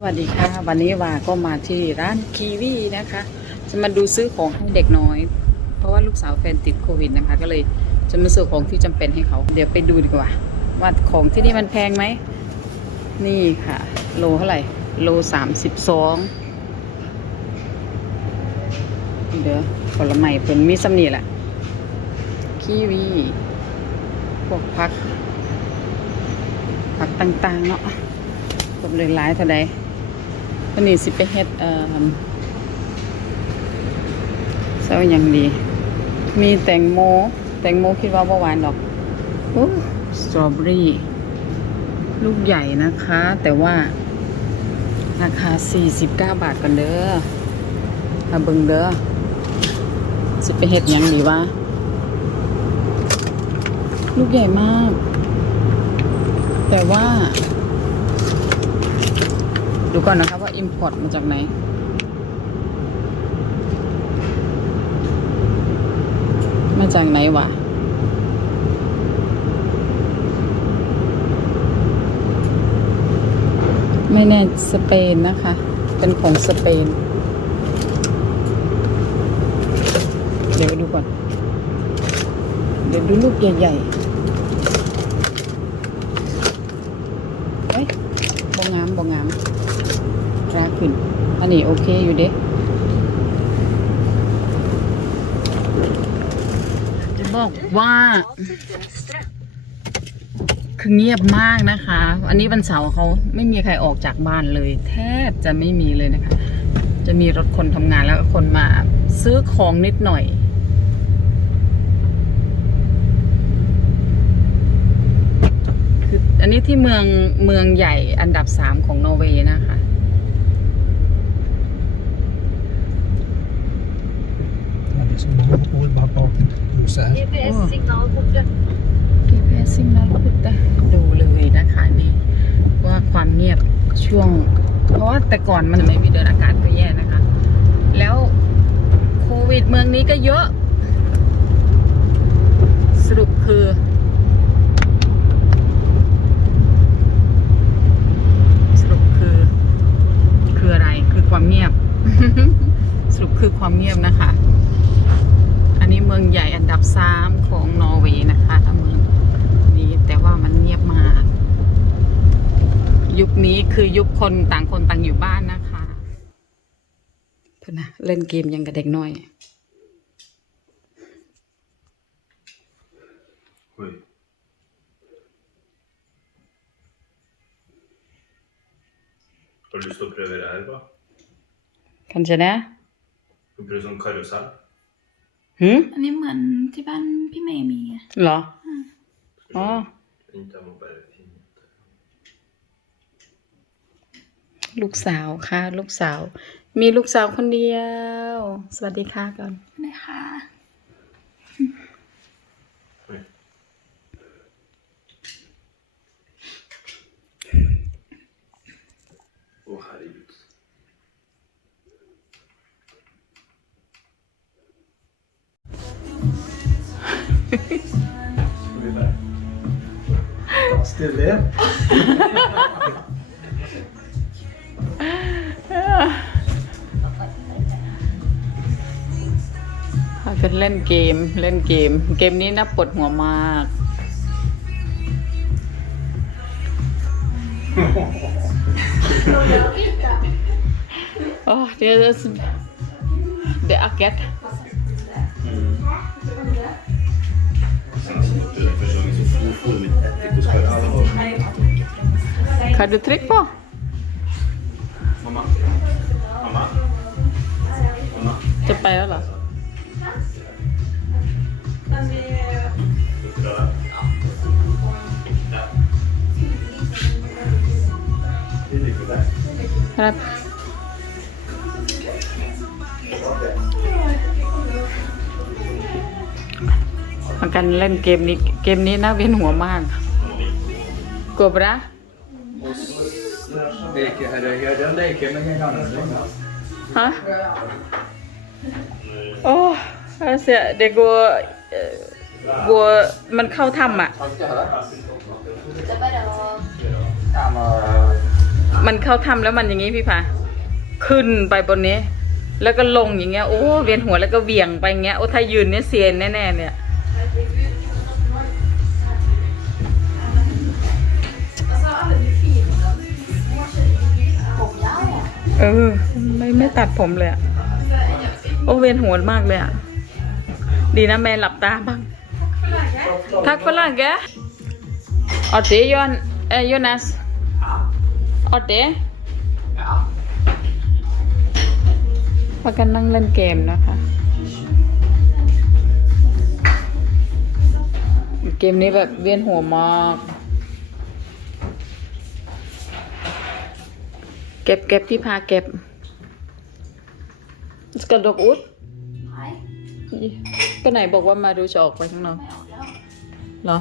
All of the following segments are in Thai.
สวัสดีค่ะ วันนี้วาก็มาที่ร้านคีวีนะคะ จะมาดูซื้อของให้เด็กน้อย เพราะว่าลูกสาวแฟนติดโควิดนะคะ ก็เลยจะมาซื้อของที่จำเป็นให้เขา เดี๋ยวไปดูดีกว่า ว่าของที่นี่มันแพงไหม นี่ค่ะ โลเท่าไหร่ โลสามสิบสองเดี๋ยวผลไม้เพิ่นมีสำนีแหละคีวีพวกพัก ผักต่างๆเนาะกำเลยหลายเท่าใด วันนี้สิไปเฮ็ดเอ่อเซาอย่างดี มีแตงโม แตงโมคิดว่าบ่หวานดอกโอ้สตรอเบอรี่ ลูกใหญ่นะคะ แต่ว่า ราคา 49 บาทกันเด้อมาเบิ่งเด้อสิไปเฮ็ดหยังดีวะลูกใหญ่มาก แต่ว่า ดูก่อนนะคะ ว่า import มาจากไหนมาจากไหนวะไม่แน่สเปนนะคะ เป็นของสเปน เดี๋ยวดูก่อน เดี๋ยวดูลูกใหญ่ๆ เอ้ยบงามบงามราขึ้น อั นนี้โอเคอยู่เด้จะบอกว่า คือเงียบมากนะคะ อันนี้วันเสาร์เขาไม่มีใครออกจากบ้านเลย แทบจะไม่มีเลยนะคะ จะมีรถคนทำงานแล้วก็คนมาซื้อของนิดหน่อยคืออันนี้ที่เมืองเมืองใหญ่อันดับสามของนอร์เวย์นะคะ Ja, det är så många år bara bakom huset här. GPS-signalkortet. GPS ซิงนอลพุทธดูเลยนะคะนี่ว่าความเงียบช่วง เพราะว่าแต่ก่อนมันไม่มีเดินอากาศก็แย่นะคะ แล้วโควิดเมืองนี้ก็เยอะ สรุปคือสรุปคือคืออะไรคือความเงียบ สรุปคือความเงียบนะคะ นนี้เมืองใหญ่อันดับสามของนอร์เวย์นะคะถ้าเมืองนี้แต่ว่ามันเงียบมาก ยุคนี้คือยุคคนต่างคนต่างอยู่บ้านนะคะเพื่อนนะเล่นเกมยังกับเด็กน้อย Oj. Har du lyst til å prøve det her, da? คันจะนะ Skal vi prøve sånn karusell? หืมอันนี้เหมือนที่บ้านพี่เมย์มีอะเหรอ Skal vi Ja. se. Vent, jeg må bare finne ut det. ลูกสาวค่ะ ลูกสาว มีลูกสาวคนเดียว สวัสดีค่ะก่อนนะคะ Skal vi bare Stille. พากันเล่นเกมเล่นเกม เกมนี้น่าปวดหัวมากโอ้เดี๋ Kan du trykke på? Mamma. Mamma. Mamma. จะไปแล้วเหรอ Skal vi กันเล่นเกมนี้ เกมนี้น่าเวียนหัวมากกบระฮะโอ้เสียเด็กกลัวกลัวมันเข้าถ้ำอะ มันเข้าทำแล้วมันอย่างงี้พี่พาขึ้นไปบนนี้ แล้วก็ลงอย่างเงี้ยโอ้เวียนหัวแล้วก็เวียงไปอย่างเงี้ยโอ้ถ้ายืนเนี่ยเซียนแน่ๆเนี่ย เออ ไม่ไม่ตัดผมเลยอะโอเวียนหัวมากเลยอะดีนะแม่หลับตาบ้าง ทักฝรั่งแกออเดยอนเอยอนัสออเด Ja. พากันนั่งเล่นเกมนะคะ เกมนี้แบบเวียนหัวมาก ก็บเก็บพี่พาเก็บสกระดกอุดหายก็ไหนบอกว่ามาดูจะออกไปข้างนอกไม่ออกแล้วเหรอ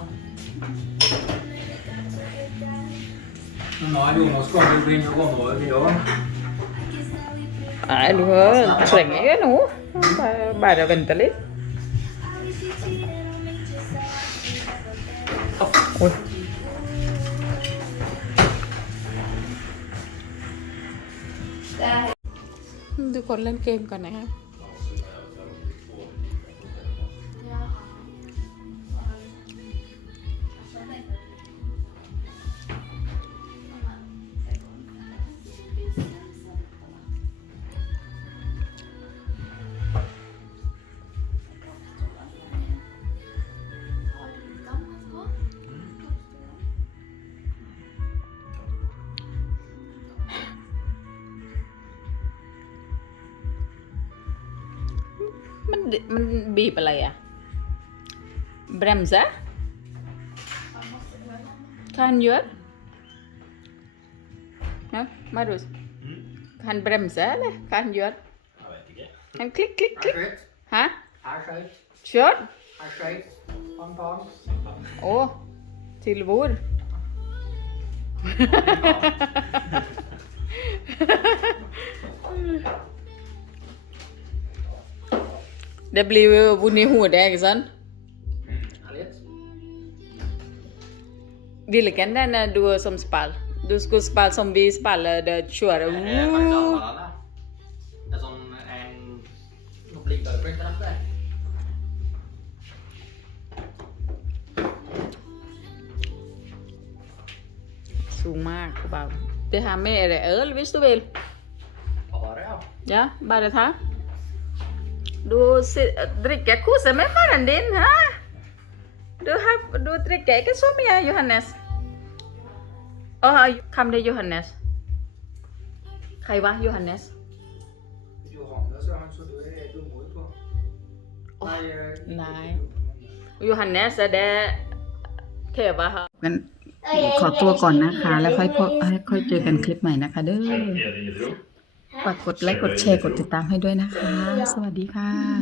Nå er Jonas kommet inn og gått over i år. ทุกคนเล่นเกมก่อนนะคะ มันมันบีบอะไรอะ bremsa kan gjør ja Marius kan bremse eller kan gjør Jeg vet ikke. kan klikk klikk klikk skøyt. hæ Her skøyt. kjør Her skøyt. Det blir jo vondt i hodet ikke sant Her. Hvilken den er du som spiller? Du skulle spille som vi spiller, det kjører Det er er sånn en Nå blir det print der. Xuống mạc của bảo Det har med det øl hvis du vil Bare, ja. Ja, bare ta Du si- drikker kose med faren din, hæ? Du, har, du drikker ikke så mye, Johannes Å, hvem det er Johannes? Hva var Johannes? Johannes, ja, han så du er du mor på. Åh, eh, nei. Johannes er det TV ค่ะงั้นขอตัวก่อนนะคะ แล้วค่อยพบค่อยเจอกันคลิปใหม่นะคะเด้อ Er det i ro? ฝากกดไลค์กดแชร์กดติดตามให้ด้วยนะคะ สวัสดีค่ะ